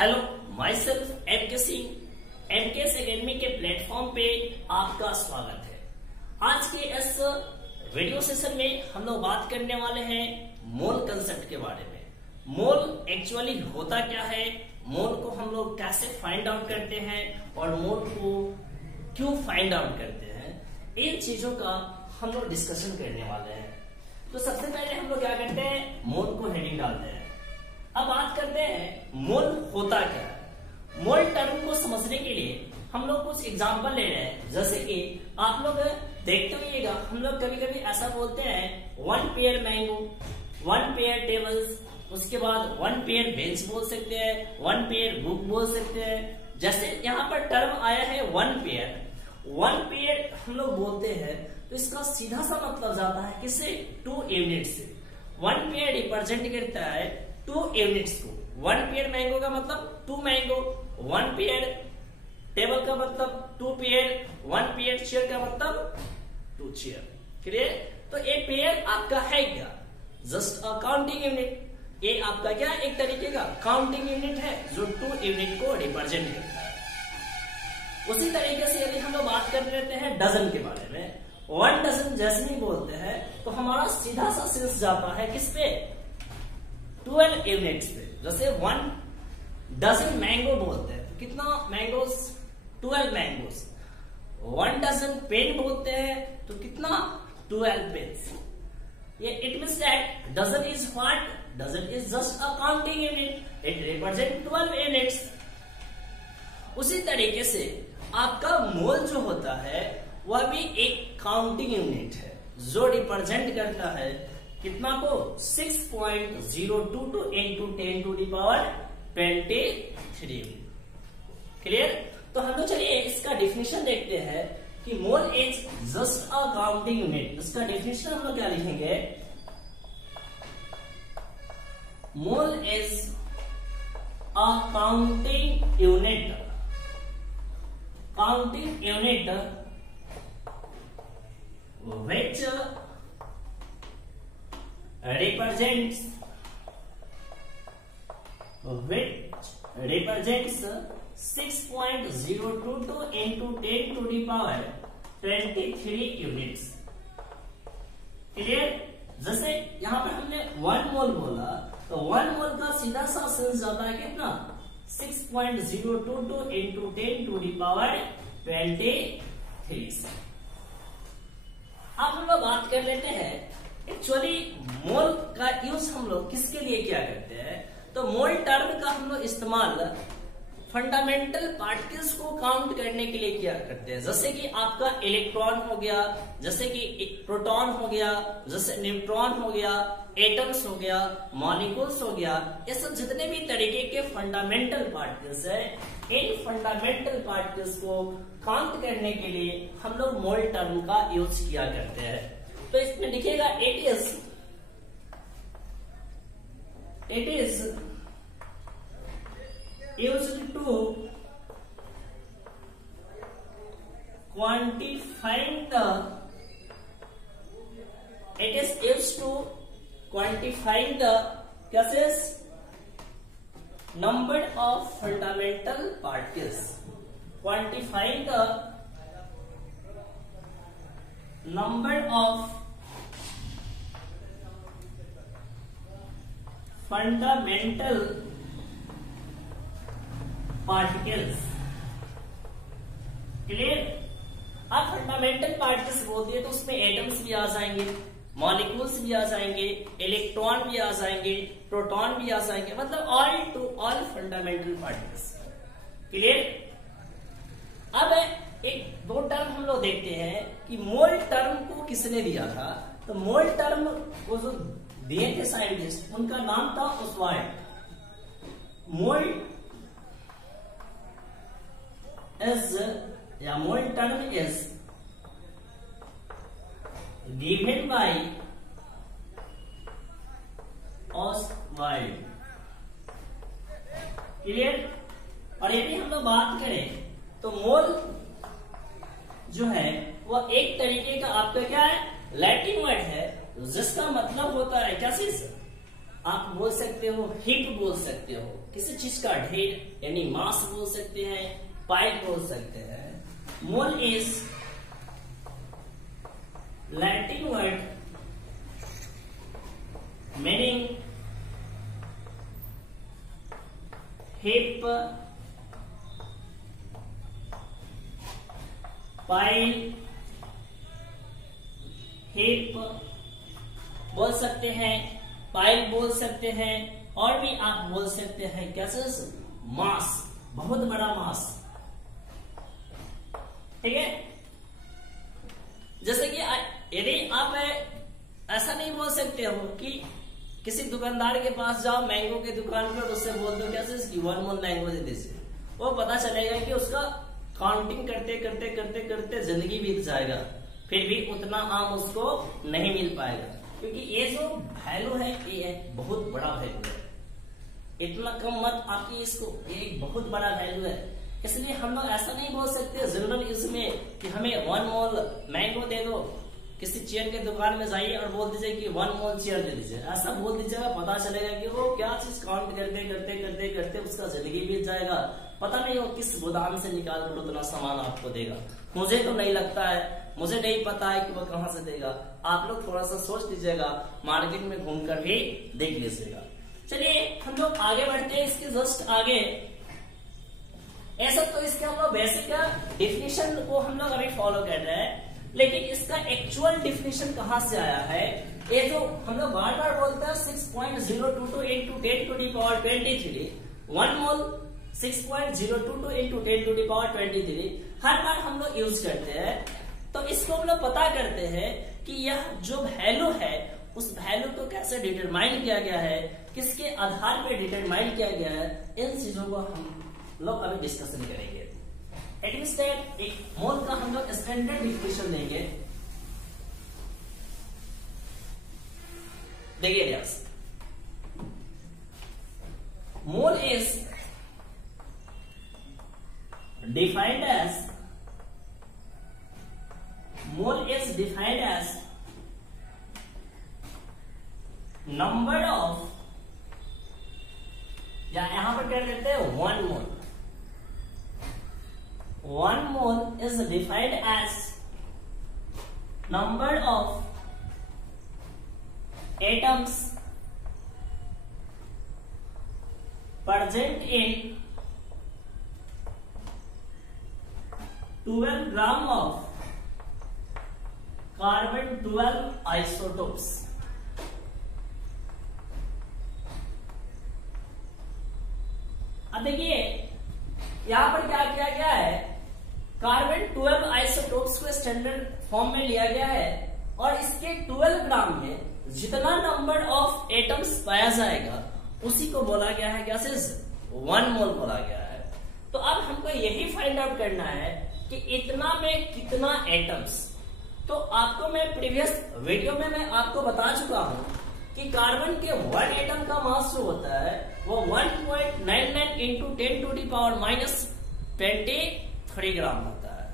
Hello, myself MK Singh. MKS academy के platform पे आपका स्वागत है। आज के इस वीडियो सेशन में हम लोग बात करने वाले हैं मोल कंसेप्ट के बारे में। मोल एक्चुअली होता क्या है, मोल को हम लोग कैसे फाइंड आउट करते हैं और मोल को क्यों फाइंड आउट करते हैं, इन चीजों का हम लोग डिस्कशन करने वाले हैं। तो सबसे पहले हम लोग क्या करते हैं, मोल को हेडिंग डालते हैं। अब बात करते हैं मोल होता क्या है। मोल टर्म को समझने के लिए हम लोग कुछ एग्जांपल ले रहे हैं। जैसे कि आप लोग देखते होइएगा, हम लोग कभी कभी ऐसा बोलते हैं 1 पेयर मैंगो, 1 पेयर टेबल्स, उसके बाद 1 पेयर बेंच बोल सकते हैं, 1 पेयर बुक बोल सकते हैं। जैसे यहाँ पर टर्म आया है 1 पेयर। 1 पेयर हम लोग बोलते हैं तो इसका सीधा सा मतलब जाता है किससे, 2 यूनिट से। 1 पेयर रिप्रेजेंट करता है 2 यूनिट्स को। 1 पेयर मैंगो का मतलब 2 मैंगो, 1 पेयर टेबल का मतलब 2 पेयर, 1 पेयर चेयर का मतलब 2 चेयर। क्लियर? तो ये पेयर आपका है क्या, जस्ट अ काउंटिंग यूनिट। ये आपका क्या, एक तरीके का काउंटिंग यूनिट है जो 2 यूनिट को रिप्रेजेंट करता है। उसी तरीके से यदि हम लोग बात कर लेते हैं डजन के बारे में, 1 डजन जैसे ही बोलते हैं तो हमारा सीधा सा सेंस जाता है किस पे, 12 यूनिट्स पे। जैसे 1 डजन मैंगो बोलते हैं तो कितना मैंगोस, 12 मैंगोस। 1 डजन पेन बोलते हैं तो कितना, 12 पेन्स। ये it means that dozen is what, dozen is just a counting unit, it represent 12 units. उसी तरीके से आपका मोल जो होता है वह भी एक काउंटिंग यूनिट है जो रिप्रेजेंट करता है कितना को, 6.022 into 10 to the power 23। Clear? तो हम लोग चलिए इसका डेफिनेशन देखते हैं कि mole is just a counting unit. इसका डेफिनेशन हम लोग क्या लिखेंगे, mole is a counting unit, counting unit which represents 6.022 into 10 to the power 23 units. Clear? जैसे यहाँ पर हमने 1 मोल बोला तो 1 मोल का सीधा सा सेंस जाता है कितना, 6.022 into 10 to the power 23। अब हम लोग बात कर लेते हैं एक्चुअली मोल का यूज हम लोग किसके लिए क्या करते हैं। तो मोल टर्म का हम लोग इस्तेमाल फंडामेंटल पार्टिकल्स को काउंट करने के लिए क्या करते हैं। जैसे कि आपका इलेक्ट्रॉन हो गया, जैसे कि प्रोटॉन हो गया, जैसे न्यूट्रॉन हो गया, एटम्स हो गया, मॉलिक्यूल्स हो गया, ये सब जितने भी तरीके के फंडामेंटल पार्टिकल्स है, इन फंडामेंटल पार्टिकल्स को काउंट करने के लिए हम लोग मोल टर्म का यूज किया करते हैं। तो इसमें लिखिएगा it is used to quantifying the, it is used to quantifying the gases number of fundamental particles, quantifying the number of fundamental particles. Clear? अब फंडामेंटल पार्टिकल्स बोल दिए तो उसमें एटम्स भी आ जाएंगे, मॉलिक्यूल्स भी आ जाएंगे, इलेक्ट्रॉन भी आ जाएंगे, प्रोटॉन भी आ जाएंगे, मतलब all to all fundamental particles. Clear? अब एक 2 टर्म हम लोग देखते हैं कि मोल टर्म को किसने दिया था। तो मोल टर्म वो जो दिए थे साइंटिस्ट, उनका नाम था Oswald. Mole mole term is given by Oswald. Clear? और यदि हम लोग बात करें तो मोल जो है वो एक तरीके का आपका क्या है, लैटिन वर्ड है जिसका मतलब होता है क्या चीज, आप बोल सकते हो हीप बोल सकते हो, किसी चीज का ढेर यानी मास बोल सकते हैं, पाइल बोल सकते हैं। Mole is Latin word meaning heap, pile, heap बोल सकते हैं, पाइल बोल सकते हैं, और भी आप बोल सकते हैं कैसे मास, बहुत बड़ा मास। ठीक है, जैसे कि यदि आप ऐसा नहीं बोल सकते हो कि किसी दुकानदार के पास जाओ मैंगो के दुकान पर, उससे बोल दो कैसे इसकी 1 मोल मैंगो दे दीजिए, वो पता चलेगा कि उसका काउंटिंग करते करते करते करते जिंदगी बीत जाएगा, फिर भी उतना आम उसको नहीं मिल पाएगा, क्योंकि ये जो वैल्यू है ये बहुत बड़ा वैल्यू है। इतना कम मत आपकी इसको, ये एक बहुत बड़ा वैल्यू है। इसलिए हम लोग ऐसा नहीं बोल सकते जनरल यूज में कि हमें 1 मोल मैंगो दे दो, किसी चेयर के दुकान में जाइए और बोल दीजिए कि 1 मोल चेयर दे दीजिए, ऐसा बोल दीजिएगा, पता चलेगा कि वो क्या चीज काउंट करते करते करते करते उसका जिंदगी बीत जाएगा, पता नहीं वो किस गोदाम से निकाल कर उतना सामान आपको देगा। मुझे तो नहीं लगता है, मुझे नहीं पता है कि वो कहां से देगा। आप लोग थोड़ा सा सोच लीजिएगा, मार्केट में घूमकर भी देख लीजिएगा। चलिए हम लोग आगे बढ़ते हैं, इसके जस्ट आगे। ऐसा तो इसके हम लोग बेसिक डिफिनेशन को हम लोग अभी फॉलो कर रहे हैं, लेकिन इसका एक्चुअल डिफिनेशन कहां से आया है, ये जो हम लोग बार बार बोलते हैं 6.022 into 10 to the power 23, 1 mole 6.022 into 10 to the power 23 हर बार हम लोग यूज करते हैं। तो इसको हम लोग पता करते हैं कि यह जो वैल्यू है उस वैल्यू को कैसे डिटरमाइन किया गया है, किसके आधार पर डिटरमाइन किया गया है, इन चीजों को हम लोग अभी डिस्कशन करेंगे। एटलीस्ट एक मोल का हम लोग स्टैंडर्ड डिफिनेशन देंगे। देखिए yes, mole is defined as number of, या यहां पर क्या कहते हैं 1 मोल। 1 मोल is defined as number of atoms present in 12 gram of carbon 12 isotopes। अब देखिए यहां पर क्या किया गया है, कार्बन 12 आइसोटोप्स को स्टैंडर्ड फॉर्म में लिया गया है, और इसके 12 ग्राम में जितना नंबर ऑफ एटम्स पाया जाएगा उसी को बोला गया है क्या सिर्फ 1 मोल बोला गया है। तो अब हमको यही फाइंड आउट करना है कि इतना में कितना एटम्स। तो आपको मैं प्रीवियस वीडियो में मैं आपको बता चुका हूं कि कार्बन के 1 एटम का मास जो होता है वो 1.99 इंटू 10 to the power -23 ग्राम होता है।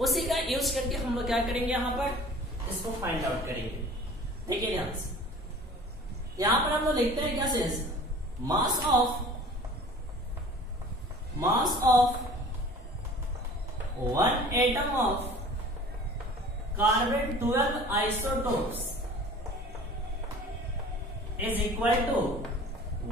उसी का यूज करके हम लोग क्या करेंगे, यहां पर इसको फाइंड आउट करेंगे। देखिए ध्यान से, यहां पर हम लोग लिखते हैं क्या से mass of 1 atom of carbon 12 isotopes is equal to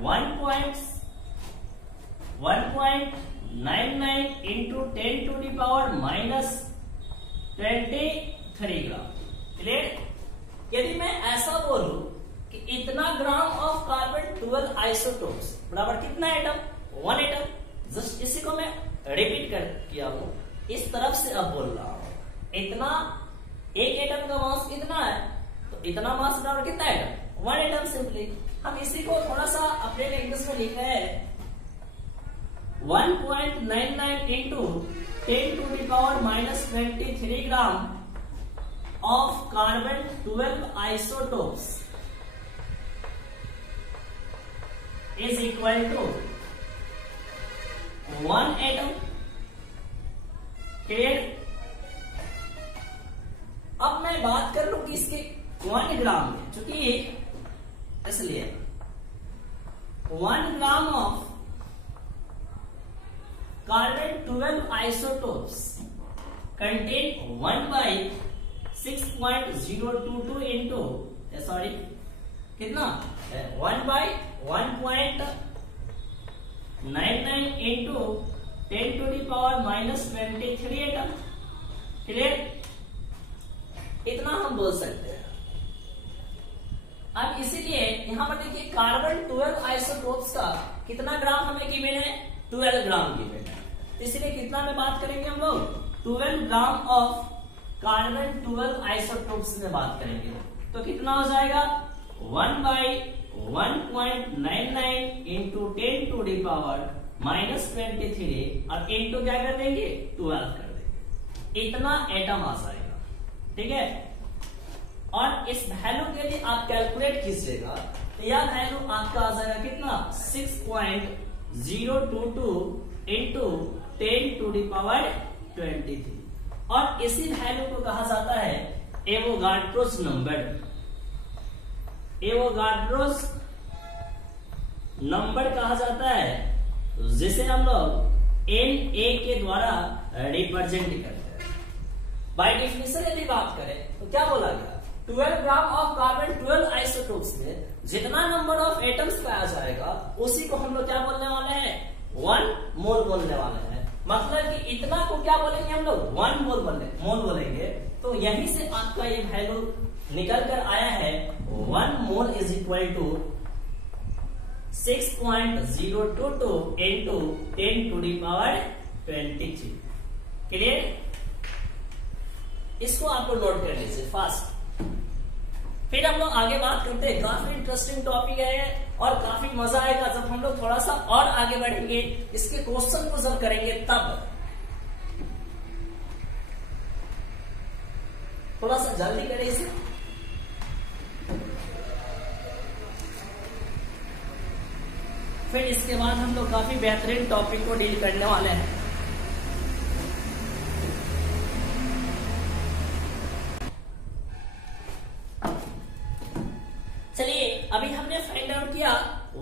1.99 into 10 to the power -23 gram. Clear? यदि मैं ऐसा बोलूं कि इतना ग्राम ऑफ कार्बन 12 आइसोटोप्स बराबर कितना एटम, 1 एटम। जस्ट इसी को मैं रिपीट कर किया हूं, इस तरफ से अब बोल रहा हूं, इतना एक एटम का मास कितना है, तो इतना मास बराबर कितना एटम, 1 एटम। सिंपली हम इसी को थोड़ा सा अपने लैंग्वेज में लिख रहे हैं, 1.99 into 10 to the power -23 gram of carbon 12 isotopes is equal to 1 atom. Clear? अब मैं बात कर लूं कि इसके 1 ग्राम में, चूंकि इसलिए 1 ग्राम of carbon 12 isotopes contain 1/6.022 into sorry कितना 1/1.99 इंटू 10⁻⁻³ एटम। क्लियर? इतना हम बोल सकते हैं। अब इसीलिए यहां पर देखिए कार्बन 12 आइसोटोप्स का कितना ग्राम हमें गिवन है, 12 ग्राम गिवन है। इसलिए कितना में बात करेंगे हम लोग, 12 ग्राम ऑफ कार्बन 12 आइसोटोप्स में बात करेंगे। तो कितना हो जाएगा 1/1.99 इंटू 10⁻⁻23 और इंटू क्या कर देंगे 12 कर देंगे। इतना एटम आ जाएगा। ठीक है, और इस वैल्यू के लिए आप कैलकुलेट कीजिएगा तो यह वैल्यू आपका आ जाएगा कितना 6.022 इंटू 10⁻23 और इसी वैल्यू को कहा जाता है एवोगाड्रोस नंबर। एवोगाड्रोस नंबर कहा जाता है जिसे हम लोग Na के द्वारा रिप्रेजेंट करते हैं। बाय डेफिनेशन यदि बात करें तो क्या बोला गया, 12 ग्राम ऑफ कार्बन 12 आइसोटोप्स में जितना नंबर ऑफ एटम्स पाया जाएगा उसी को हम लोग क्या बोलने वाले हैं 1 मोल बोलने वाले हैं। मतलब कि इतना को क्या बोलेंगे हम लोग 1 मोल बोलेंगे। तो यहीं से आपका ये वैल्यू निकल कर आया है 1 mole is equal to 6.022 into 10⁻23। Clear? इसको आपको नोट कर लीजिए फास्ट। फिर हम लोग आगे बात करते हैं। काफी इंटरेस्टिंग टॉपिक है और काफी मजा आएगा जब हम लोग थोड़ा सा और आगे बढ़ेंगे, इसके क्वेश्चन को जब करेंगे तब। थोड़ा सा जल्दी करें इसे। फिर इसके बाद हम लोग काफी बेहतरीन टॉपिक को डील करने वाले हैं। चलिए अभी हमने फाइंड आउट किया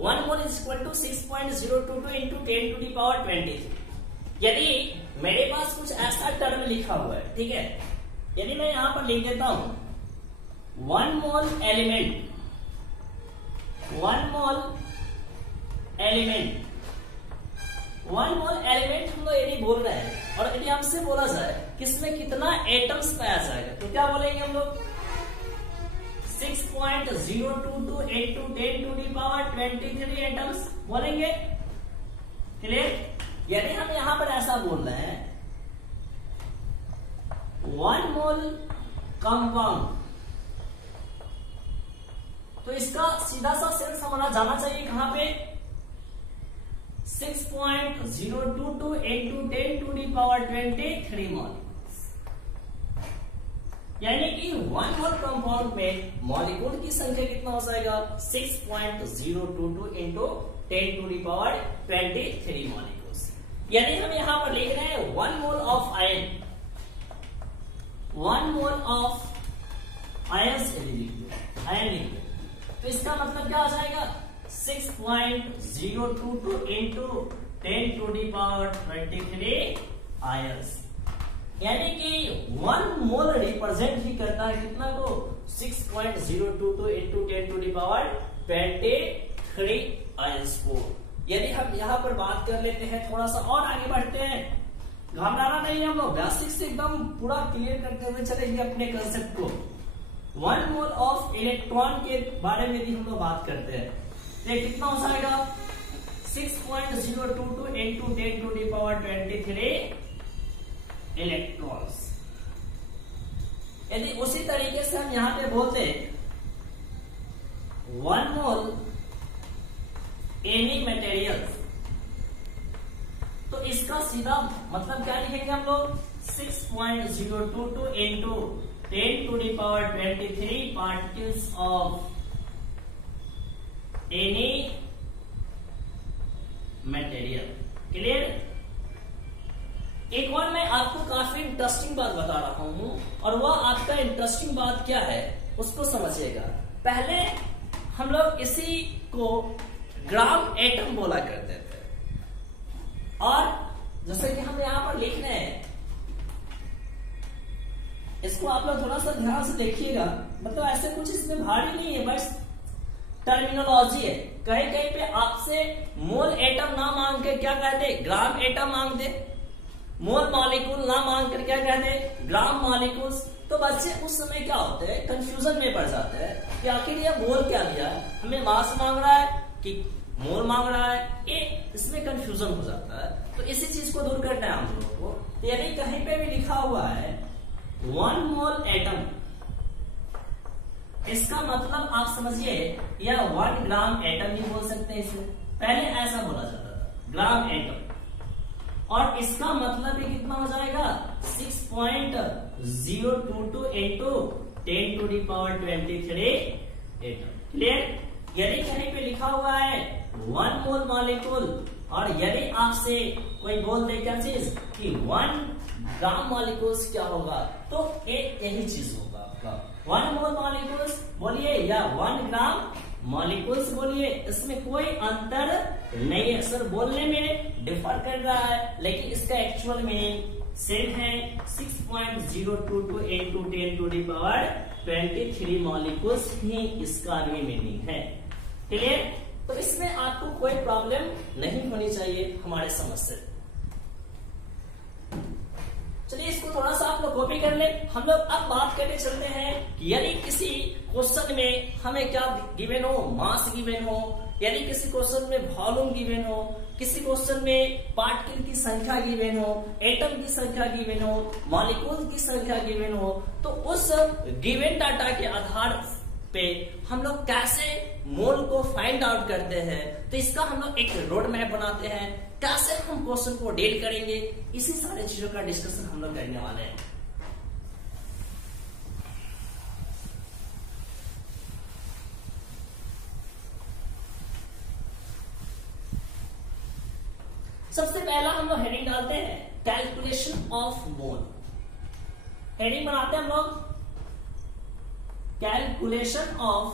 1 mole is equal to 6.022 into 10⁻23। यदि मेरे पास कुछ ऐसा टर्म लिखा हुआ है, ठीक है, यदि मैं यहां पर लिख देता हूं 1 मोल एलिमेंट हम लोग यदि बोल रहे हैं और यदि हमसे बोला जाए किसमें कितना एटम्स पाया जाएगा तो क्या बोलेंगे हम लोग 6.022 इंटू 10⁻23 एटम्स बोलेंगे। क्लियर? यदि हम यहां पर ऐसा बोल रहे हैं 1 मोल कंपाउंड तो इसका सीधा सा सेंस हमारा जाना चाहिए कहां पे 6.022 इंटू 10⁻23 मोल। यानी कि 1 मोल कंपाउंड में मॉलिक्यूल की संख्या कितना हो जाएगा 6.022 इंटू 10⁻23 मॉलिक्यूल्स। यदि हम यहां पर लिख रहे हैं 1 mole of ion, 1 mole of ion लिख तो इसका मतलब क्या आ जाएगा 6.022 इंटू 10⁻23 आयन्स। यानी कि 1 मोल रिप्रेजेंट ही करता है कितना को 6.022 इंटू 10⁻23 आयन्स को। यदि हम यहाँ पर बात कर लेते हैं, थोड़ा सा और आगे बढ़ते हैं, घबराना नहीं, हम लोग बेसिक से एकदम पूरा क्लियर करते हुए चलेंगे अपने कंसेप्ट को। 1 मोल ऑफ इलेक्ट्रॉन के बारे में भी हम लोग बात करते हैं तो कितना हो जाएगा 6.022 इंटू 10⁻23 इलेक्ट्रॉन्स। यदि उसी तरीके से हम यहां पे बोलते 1 मोल एनी मटेरियल्स तो इसका सीधा मतलब क्या लिखेंगे हम लोग 6.022 into 10⁻23 particles of any material. Clear? एक और मैं आपको काफी इंटरेस्टिंग बात बता रहा हूं और वह आपका इंटरेस्टिंग बात क्या है उसको समझिएगा। पहले हम लोग इसी को ग्राम एटम बोला करते थे। और जैसे कि हम यहां पर लिख रहे हैं, इसको आप लोग थोड़ा सा ध्यान से देखिएगा, मतलब ऐसे कुछ इसमें भारी नहीं है, बस टर्मिनोलॉजी है। कहीं कहीं पे आपसे मोल एटम ना मांग के क्या कहते, ग्राम एटम मांगते, मोल मॉलिक्यूल ना मांग कर क्या कहते, ग्राम मॉलिक्यूल्स। तो बच्चे उस समय क्या होते हैं, कंफ्यूजन में पड़ जाते हैं कि आखिर ये बोल क्या दिया है, हमें मास मांग रहा है कि मोल मांग रहा है, ये इसमें कंफ्यूजन हो जाता है। तो इसी चीज को दूर करना है हम लोगों को। तो यदि कहीं पे भी लिखा हुआ है 1 मोल एटम, इसका मतलब आप समझिए या 1 ग्राम एटम भी बोल सकते हैं इसे, पहले ऐसा बोला जाता था ग्राम एटम। और इसका मतलब भी कितना हो जाएगा 6.022 इंटू 10⁻23 एटम। क्लियर? यदि कहीं पे लिखा हुआ है 1 मोल मॉलिक्यूल और यदि आपसे कोई बोल दे क्या चीज कि 1 ग्राम मॉलिक्यूल्स क्या होगा, तो यही चीज होगा आपका 1 मोल मॉलिक्यूल्स बोलिए या 1 ग्राम मॉलिक्यूल्स बोलिए, इसमें कोई अंतर नहीं है। सर बोलने में डिफर कर रहा है, लेकिन इसका एक्चुअल मीनिंग सेम है। 6.022 इंटू 10⁻23 मॉलिक्यूल्स ही इसका भी मीनिंग है। क्लियर? तो इसमें आपको कोई प्रॉब्लम नहीं होनी चाहिए हमारे समझ से। चलिए इसको थोड़ा सा आप लोग कॉपी कर ले। हम लोग अब बात करने चलते हैं कि यदि किसी क्वेश्चन में हमें क्या गिवन हो, मास गिवन हो, यदि किसी क्वेश्चन में वॉल्यूम गिवन हो, किसी क्वेश्चन में पार्टिकल की संख्या गिवन हो, एटम की संख्या गिवन हो, मॉलिक्यूल की संख्या गिवन हो, तो उस गिवन डाटा के आधार पे हम लोग कैसे मोल को फाइंड आउट करते हैं, तो इसका हम लोग एक रोड मैप बनाते हैं, कैसे हम क्वेश्चन को डील करेंगे, इसी सारी चीजों का डिस्कशन हम लोग करने वाले हैं। सबसे पहला हम लोग हेडिंग डालते हैं कैलकुलेशन ऑफ मोल। हेडिंग बनाते हैं हम लोग calculation of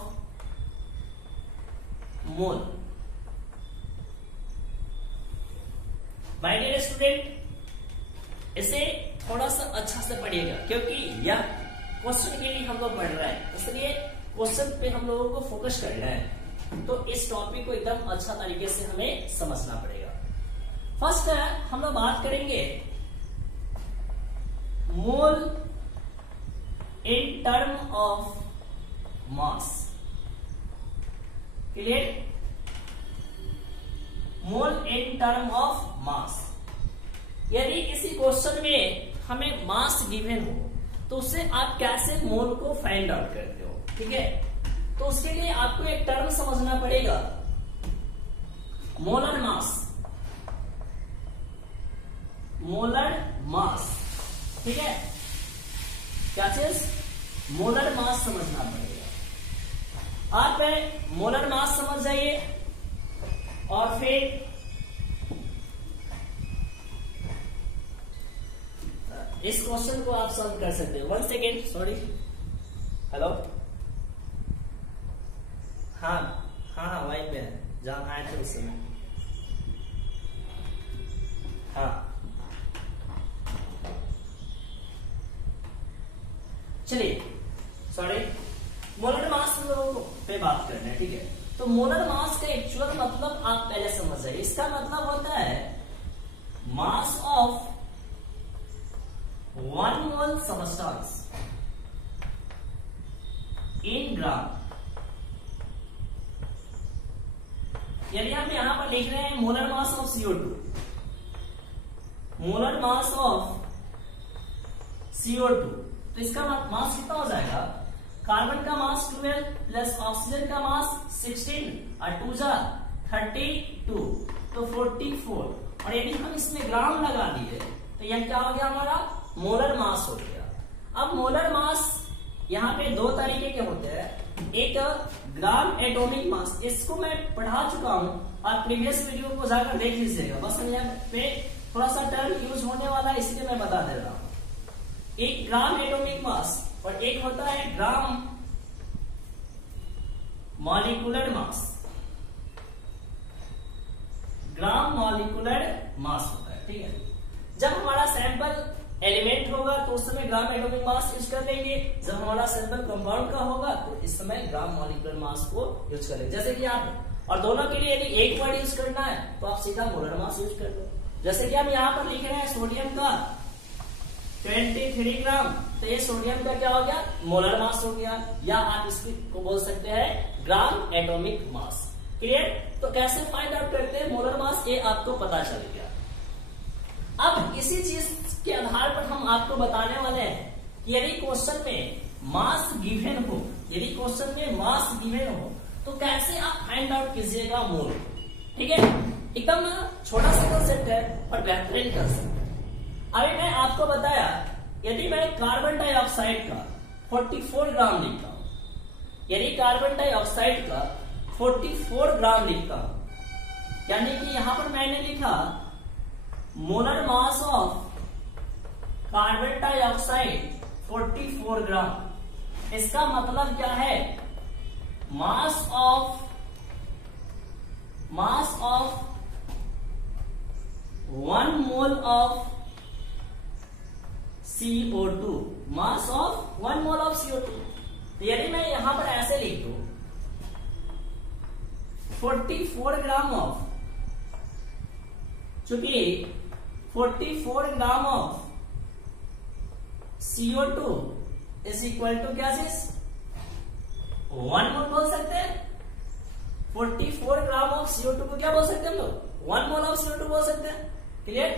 mole. My dear student, इसे थोड़ा सा अच्छा से पढ़िएगा, क्योंकि यह क्वेश्चन के लिए हम लोग पढ़ रहे हैं, इसलिए क्वेश्चन पे हम लोगों को फोकस करना है। तो इस टॉपिक को एकदम अच्छा तरीके से हमें समझना पड़ेगा। फर्स्ट हम लोग बात करेंगे mole in term of mass. Clear? Mole in term of mass. यदि किसी क्वेश्चन में हमें मास गिवन हो, तो उससे आप कैसे मोल को फाइंड आउट करते हो, ठीक है? तो उसके लिए आपको एक टर्म समझना पड़ेगा, मोलर मास। मोलर मास, ठीक है? क्या चीज? मोलर मास समझना पड़ेगा। आप मोलर मास समझ जाइए और फिर इस क्वेश्चन को आप सॉल्व कर सकते हो। 1 सेकेंड, सॉरी। हेलो, हाँ हाँ हाँ, वहीं पे है जहां आए थे उस समय। हाँ चलिए, सॉरी, मोलर मास पे बात करना है, ठीक है? तो मोलर मास का एक्चुअल मतलब आप पहले समझ जाइए। इसका मतलब होता है मास ऑफ 1 मोल सबस्टेंस इन ग्राम। यदि हम यहां पर लिख रहे हैं molar mass of CO2, molar mass of CO2, तो इसका मास कितना हो जाएगा? कार्बन का मास 12 प्लस ऑक्सीजन का मास 16 और 2 जा 32, तो 44। और यदि हम इसमें ग्राम लगा दिए तो यह क्या हो गया? हमारा मोलर मास हो गया। अब मोलर मास यहाँ पे 2 तरीके के होते हैं। एक ग्राम एटॉमिक मास, इसको मैं पढ़ा चुका हूं, आप प्रीवियस वीडियो को जाकर देख लीजिएगा। बस हम यहाँ पे थोड़ा सा टर्म यूज होने वाला है, इसलिए मैं बता दे रहा हूं। एक ग्राम एटॉमिक मास और एक होता है ग्राम मॉलिक्यूलर मास। मॉलिक्यूलर मास होता है। ठीक है, जब हमारा सैंपल एलिमेंट होगा तो उस समय ग्राम एटॉमिक मास यूज कर लेंगे, जब हमारा सैंपल कंपाउंड का होगा तो इस समय ग्राम मॉलिक्यूलर मास को यूज करेंगे। जैसे कि आप, और दोनों के लिए यदि एक वर्ड यूज करना है तो आप सीधा मोलर मास यूज कर लो। जैसे कि हम यहाँ पर लिख रहे हैं सोडियम का 23 ग्राम, तो ये सोडियम का क्या हो गया, मोलर मास हो गया, या आप इसको बोल सकते हैं ग्राम एटॉमिक मास। क्लियर? तो कैसे फाइंड आउट करते हैं मोलर मास, ये आपको पता चल गया। अब इसी चीज के आधार पर हम आपको बताने वाले हैं कि यदि क्वेश्चन में मास गिवन हो, यदि क्वेश्चन में मास गिवन हो तो कैसे आप फाइंड आउट कीजिएगा मोल। ठीक है, एकदम छोटा सा कंसेप्ट है पर बेहतरीन कंसेप्ट है। अभी मैं आपको बताया, यदि मैं कार्बन डाइऑक्साइड का 44 ग्राम लिखता हूं, यदि कार्बन डाइऑक्साइड का 44 ग्राम लिखता हूं, यानी कि यहां पर मैंने लिखा molar mass of carbon dioxide 44 ग्राम। इसका मतलब क्या है, mass of 1 mole of CO2, mass of 1 mole of CO2। तो यदि मैं यहां पर ऐसे लिख दूं 44 ग्राम ऑफ, चूंकि 44 gram of CO2 is equal to क्या चीज, 1 मोल बोल सकते हैं। 44 ग्राम ऑफ CO2 को क्या बोल सकते हैं हम लोग, 1 मोल ऑफ CO2 बोल सकते हैं। क्लियर?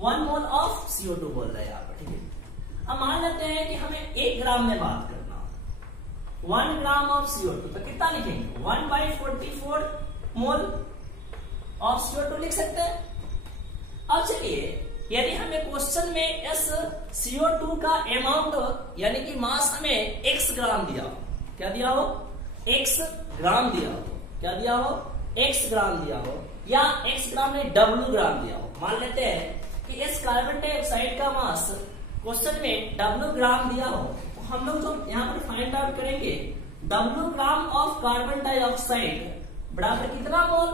1 मोल ऑफ CO2 बोल रहे हैं यहाँ पर। ठीक है, अब मान लेते हैं कि हमें 1 ग्राम में बात करना, 1 ग्राम ऑफ CO2, तो कितना लिखेंगे, 1/44 मोल ऑफ CO2 लिख सकते हैं। अब चलिए, यदि हमें क्वेश्चन में इस CO2 का अमाउंट यानी कि मास हमें x ग्राम दिया हो, क्या दिया हो, x ग्राम दिया हो, क्या दिया हो, x ग्राम दिया हो, या x ग्राम में W ग्राम दिया हो। मान लेते हैं कि इस कार्बन डाइऑक्साइड का मास क्वेश्चन में W ग्राम दिया हो, तो हम लोग जो यहाँ पर फाइंड आउट करेंगे W gram of carbon dioxide बराबर कितना मोल,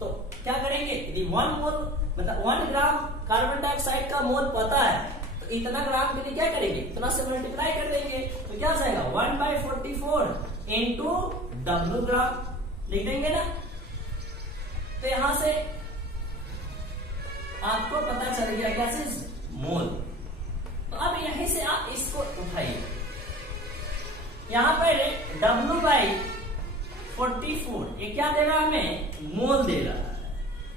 तो क्या करेंगे, यदि 1 मोल मतलब 1 ग्राम कार्बन डाइऑक्साइड का मोल पता है तो इतना ग्राम के लिए क्या करेंगे, इतना से मल्टीप्लाई कर देंगे, तो क्या जाएगा 1/44 इंटू W ग्राम लिख देंगे ना। तो यहां से आपको पता चल गया क्या चीज, मोल। तो अब यहीं से आप इसको उठाइए, यहां पर W/44 ये क्या दे रहा है हमें, मोल दे रहा है।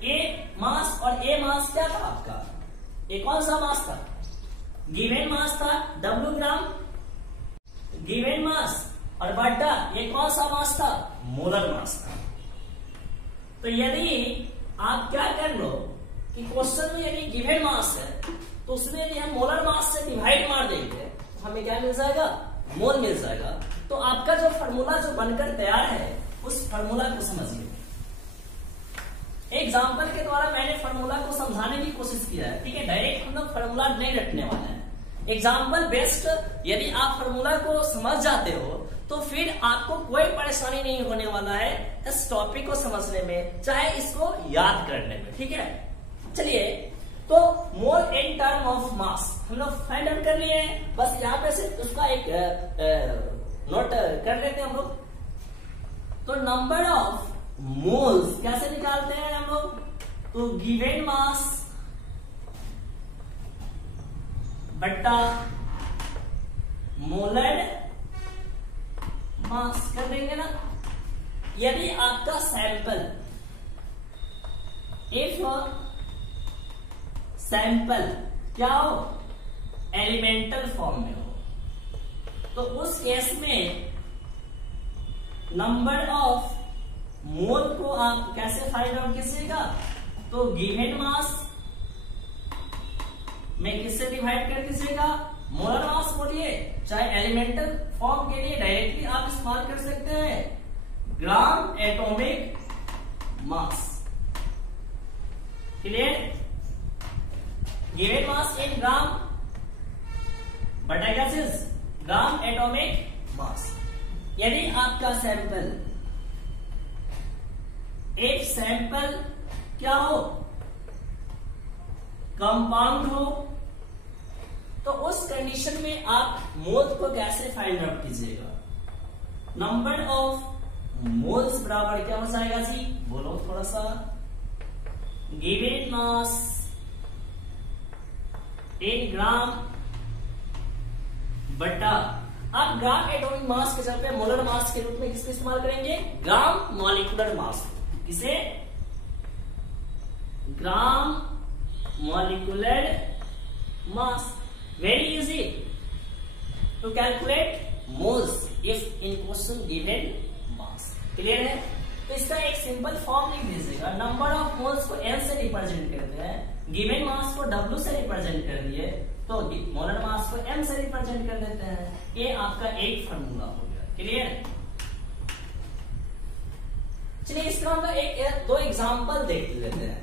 ए मास और ए मास क्या था आपका, एक कौन सा मास था, गिवन मास था W ग्राम, गिवन मास, और बटा ये कौन सा मास था, मोलर मास था। तो यदि आप क्या कर लो कि क्वेश्चन में यदि गिवन मास है तो उसमें यदि हम मोलर मास से डिवाइड मार देंगे तो हमें क्या मिल जाएगा, मोल मिल जाएगा। तो आपका जो फॉर्मूला जो बनकर तैयार है उस फॉर्मूला को समझिए। एग्जाम्पल के द्वारा मैंने फॉर्मूला को समझाने की कोशिश किया है। ठीक है, डायरेक्ट हम लोग फॉर्मूला नहीं रटने वाले हैं, एग्जाम्पल बेस्ड। यदि आप फॉर्मूला को समझ जाते हो तो फिर आपको कोई परेशानी नहीं होने वाला है इस टॉपिक को समझने में, चाहे इसको याद करने में। ठीक है, चलिए, तो मोल इन टर्म ऑफ मास हम लोग फाइंड आउट कर लिए हैं, बस यहाँ पे सिर्फ उसका एक नोट कर लेते हैं हम लोग। तो नंबर ऑफ मोल्स कैसे निकालते हैं हम लोग, तो गिवन मास बट्टा मोलर मास कर देंगे ना। यदि आपका सैंपल, इफ सैंपल क्या हो, एलिमेंटल फॉर्म में हो, तो उस केस में नंबर ऑफ मोल को आप कैसे फाइंड आउट कीजिएगा, तो गिवन मास में किससे डिवाइड कर दीजिएगा, मोलर मास बोलिए, चाहे एलिमेंटल फॉर्म के लिए डायरेक्टली आप इस्तेमाल कर सकते हैं gram atomic mass. Clear, given mass in gram बटा क्या चीज, ग्राम एटॉमिक मास। यदि आपका सैंपल, एक सैंपल क्या हो, कंपाउंड हो तो उस कंडीशन में आप मोल को कैसे फाइंड आउट कीजिएगा? नंबर ऑफ मोल्स बराबर क्या हो जाएगा जी? बोलो थोड़ा सा। गिवन मास इन ग्राम बटा, आप ग्राम एटॉमिक मास के जगह पे मोलर मास के रूप में किसका इस्तेमाल करेंगे? Gram molecular mass. किसे? Gram molecular mass. Very easy to calculate moles if in question given mass. Clear है? तो इसका एक सिंपल फॉर्म लिख दीजिएगा। नंबर ऑफ मोल्स को N से रिप्रेजेंट करते हैं, गिवन मास को W से रिप्रेजेंट कर दिए, तो मोलर मास को M से रिप्रेजेंट कर देते हैं। ये आपका एक फॉर्मूला हो गया। क्लियर? चलिए इसका हम एक दो एग्जांपल देख लेते हैं।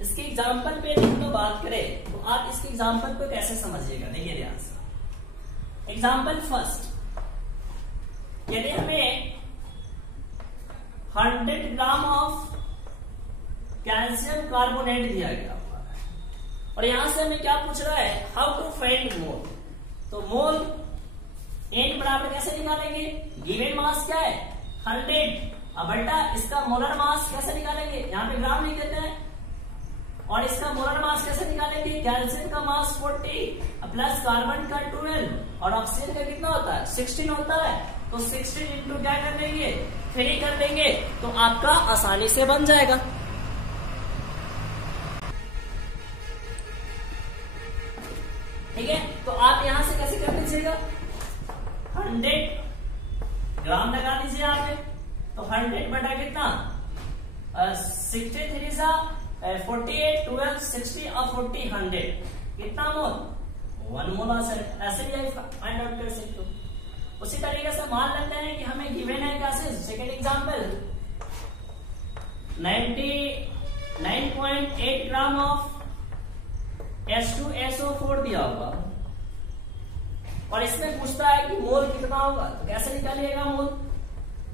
इसके एग्जाम्पल पे हम लोग बात करें तो आप इसके एग्जाम्पल को कैसे समझिएगा? देखिए ध्यान से। एग्जाम्पल फर्स्ट, यदि हमें 100 ग्राम ऑफ कैल्शियम कार्बोनेट दिया गया हुआ है और यहां से हमें क्या पूछ रहा है? हाउ टू फाइंड मोल। तो मोल N बराबर कैसे निकालेंगे? गिवन मास क्या है? 100 अब बटा इसका मोलर मास कैसे निकालेंगे? यहाँ पे ग्राम लिख देते हैं। और इसका मोलर मास कैसे निकालेंगे? कैल्शियम का मास 40 प्लस कार्बन का 12 और ऑक्सीजन का कितना होता है? 16 होता है। तो 16 इंटू क्या कर लेंगे? 3 कर लेंगे तो आपका आसानी से बन जाएगा। ठीक है, तो आप यहां से कैसे कर लीजिएगा? 100 ग्राम लगा दीजिए आप। तो 100 बटा कितना? 63 सा 48 12 60 और 40 100 कितना मोल? 1 मोल। ऐसे भी फाइंड आउट कर सकते हो। उसी तरीके से मान लेते हैं कि हमें गिवन है कैसे? Second example 99.8 gram of H2SO4 दिया होगा और इसमें पूछता है कि मोल कितना होगा। तो कैसे निकालिएगा मोल?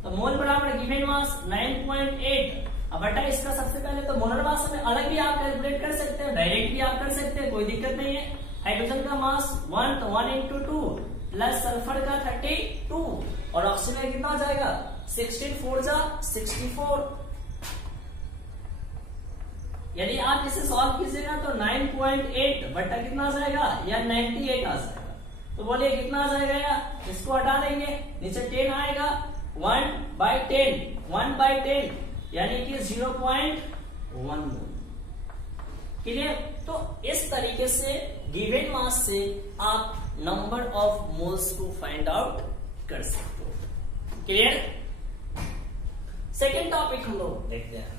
तो मोल बराबर गिवन मास 9.8 अब बटा इसका सबसे पहले तो मोलर मास में अलग भी आप कैलकुलेट कर सकते हैं, डायरेक्ट भी आप कर सकते हैं, कोई दिक्कत नहीं है। हाइड्रोजन का मास 1 तो 1 इंटू 2 प्लस सल्फर का 32 और ऑक्सीजन कितना हो जाएगा? 16 4 जा 64। यदि आप इसे सॉल्व कीजिएगा तो 9.8 बटा कितना आ जाएगा? या 98 आ जाएगा। तो बोलिए कितना आ जाएगा? या इसको हटा देंगे, नीचे 10 आएगा। 1/10 यानी कि 0.1 मोल। क्लियर? तो इस तरीके से गिवन मास से आप नंबर ऑफ मोल्स को फाइंड आउट कर सकते हो। क्लियर? सेकेंड टॉपिक हम लोग देखते हैं।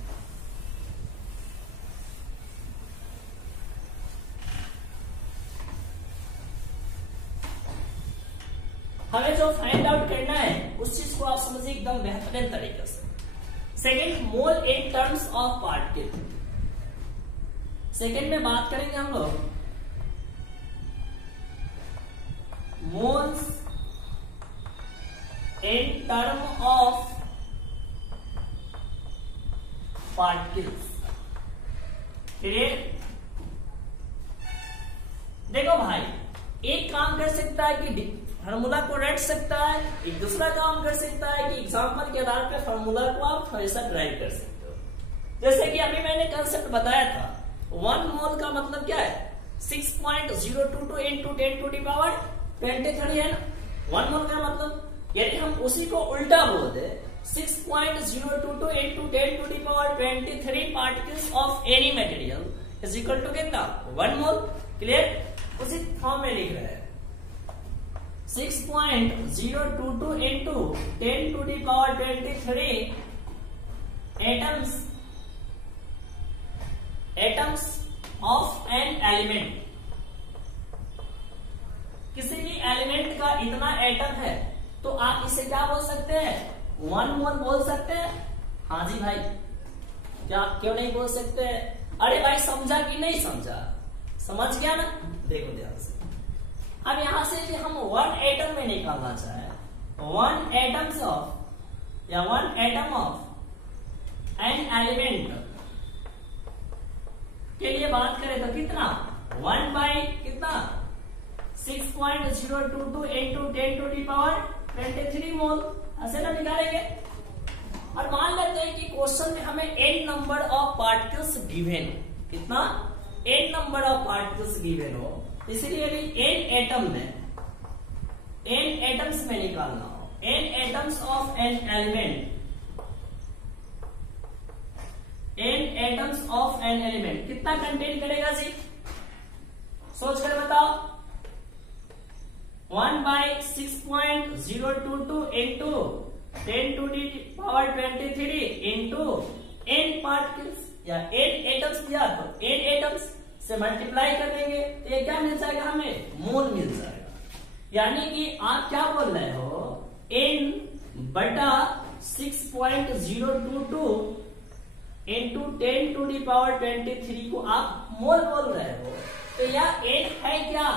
हमें जो फाइंड आउट करना है उस चीज को आप समझिए एकदम बेहतरीन तरीके से। Second, mole in terms of particle. Second में बात करेंगे हम लोग moles in term of particles. Clear? देखो भाई, एक काम कर सकता है कि फार्मूला को रट सकता है, एक दूसरा काम कर सकता है कि एग्जाम्पल के आधार पर फार्मूला को आप हमेशा ड्राइव कर सकते हो। जैसे कि अभी मैंने कंसेप्ट बताया था, 1 मोल का मतलब क्या है? 6.022 इंटू 10 टू दी पावर 23 है ना। 1 मोल का मतलब यदि हम उसी को उल्टा बोल दे 6.022 into 10 to the power 23 particles of any material is equal to कितना? 1 मोल। क्लियर? उसी फॉर्म में लिख रहे हैं 6.022 into 10 to the power 23 atoms of an element। किसी भी एलिमेंट का इतना एटम है तो आप इसे क्या बोल सकते हैं? 1 मोल बोल सकते हैं। हाँ जी भाई, क्या क्यों नहीं बोल सकते? अरे भाई समझा कि नहीं समझा? समझ गया ना? देखो ध्यान से। अब यहां से कि हम 1 एटम में निकालना चाहे one atom of an element के लिए बात करें तो कितना 1 बाई कितना 6.022 into 10 to the power 23 मोल ऐसे ना निकालेंगे। और मान लेते हैं कि क्वेश्चन में हमें n number of particles given, कितना n number of particles given हो, इसलिए n एटम में n एटम्स में निकालना हो, n atoms of an element, n atoms of an element कितना कंटेन करेगा जी, सोच कर बताओ। 1 by 6.022 into 10 to the power 23 into n particles या n एटम्स दिया तो n एटम्स से मल्टीप्लाई कर देंगे तो ये क्या मिल जाएगा, हमें मोल मिल जाएगा। यानी कि आप क्या बोल रहे हो, n बटा 6.022 इंटू 10 to the power 23 को आप मोल बोल रहे हो। तो यह n है क्या,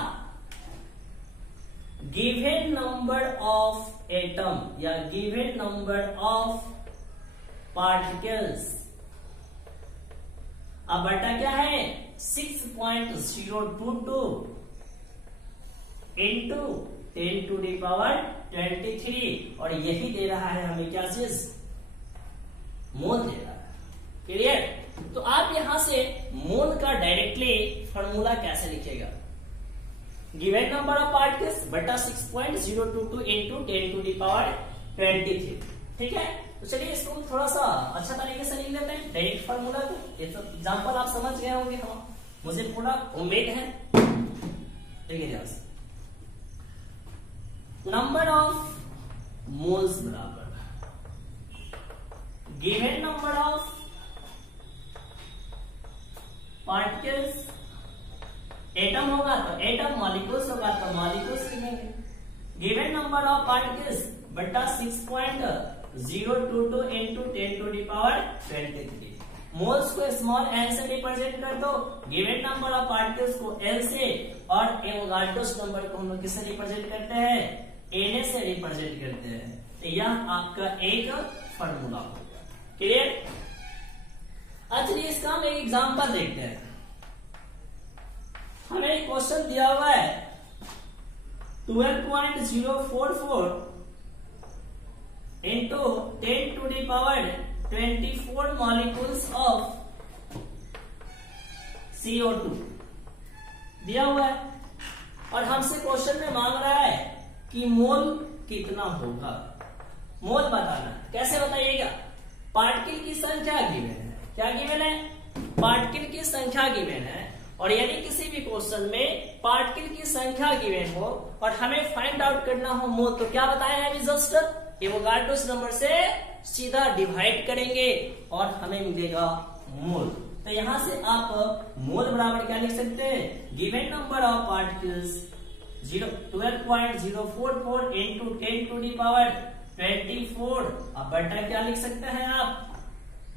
गिवन नंबर ऑफ एटम या गिवन नंबर ऑफ पार्टिकल्स। अब बटा क्या है 6.022 इंटू 10 to the power 23 और यही दे रहा है हमें क्या चीज, मोल दे रहा है। क्लियर। तो आप यहां से मोल का डायरेक्टली फॉर्मूला कैसे लिखेगा, गिवन नंबर ऑफ पार्टिकल्स बटा 6.022 इंटू 10 to the power 23। ठीक है, तो चलिए इसको थोड़ा सा अच्छा तरीके से लिख लेते हैं डायरेक्ट फार्मूला को। ये तो एग्जांपल आप समझ गए होंगे, हम मुझे पूरा उम्मीद है। देखिए ध्यान से, नंबर ऑफ मोल्स बराबर given number of particles, atom होगा तो एटम, मॉलिक्यूल्स होगा तो मॉलिक्यूल्स लिखेंगे। गिवन नंबर ऑफ पार्टिकल्स बटा 6.022 into 10 to the power 23। Moles को स्मॉल एल से रिप्रेजेंट कर दो, गिवन नंबर ऑफ पार्टिकल्स को एल से, और एवोगाड्रोस नंबर को हम लोग किससे रिप्रेजेंट करते हैं, एन से रिप्रेजेंट करते हैं। तो यह आपका एक फॉर्मूला हो गया। क्लियर। अच्छा इसका हम एक एग्जांपल देखते हैं। हमें एक क्वेश्चन दिया हुआ है 12.044 into 10 to the power 24 molecules of CO2 दिया हुआ है, और हमसे क्वेश्चन में मांग रहा है कि मोल कितना होगा। मोल बताना, कैसे बताइएगा, पार्टिकल की संख्या गिवन है, क्या गिवन है, पार्टिकल की संख्या गिवन है। और यदि किसी भी क्वेश्चन में पार्टिकल की संख्या गिवन हो और हमें फाइंड आउट करना हो मोल, तो क्या बताया है, जस्ट एवोगाड्रोस नंबर से सीधा डिवाइड करेंगे और हमें मिलेगा मोल। तो यहां से आप मोल बराबर क्या लिख सकते हैं, given number of particles 12.044 into 10 to the power 24। अब बटा क्या लिख सकते हैं आप,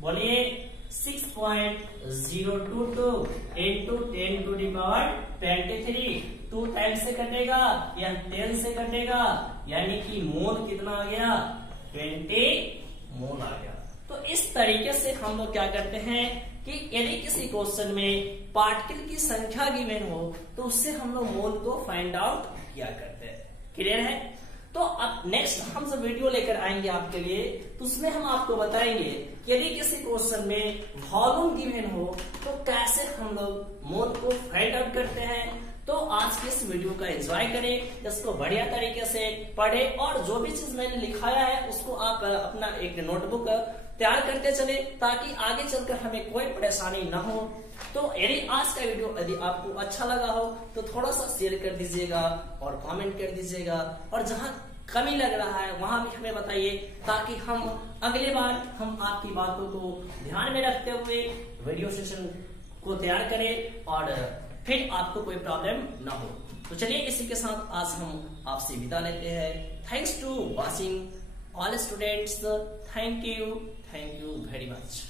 बोलिए 6.022 into 10 to the power 23। 2 times से कटेगा या 10 से कटेगा, यानी कि मोल कितना आ गया, 20 मोल आ गया। तो इस तरीके से हम लोग क्या करते हैं कि यदि किसी क्वेश्चन में पार्टिकल की संख्या गिवन हो तो उससे हम लोग मोल को फाइंड आउट किया करते हैं। क्लियर है। तो अब नेक्स्ट हम जब वीडियो लेकर आएंगे आपके लिए, तो उसमें हम आपको बताएंगे कि यदि किसी क्वेश्चन में वॉल्यूम गिवन हो तो कैसे हम लोग मोल को फाइंड आउट करते हैं। तो आज के इस वीडियो का एंजॉय करें, इसको बढ़िया तरीके से पढ़ें, और जो भी चीज मैंने लिखाया है उसको आप अपना एक नोटबुक तैयार करते चले, ताकि आगे चलकर हमें कोई परेशानी न हो। तो यदि आज का वीडियो यदि आपको अच्छा लगा हो तो थोड़ा सा शेयर कर दीजिएगा और कमेंट कर दीजिएगा, और जहां कमी लग रहा है वहां भी हमें बताइए, ताकि हम अगले बार हम आपकी बातों को ध्यान में रखते हुए वीडियो सेशन को तैयार करें और फिर आपको कोई प्रॉब्लम ना हो। तो चलिए इसी के साथ आज हम आपसे विदा लेते हैं। Thanks to watching all students, thank you very much.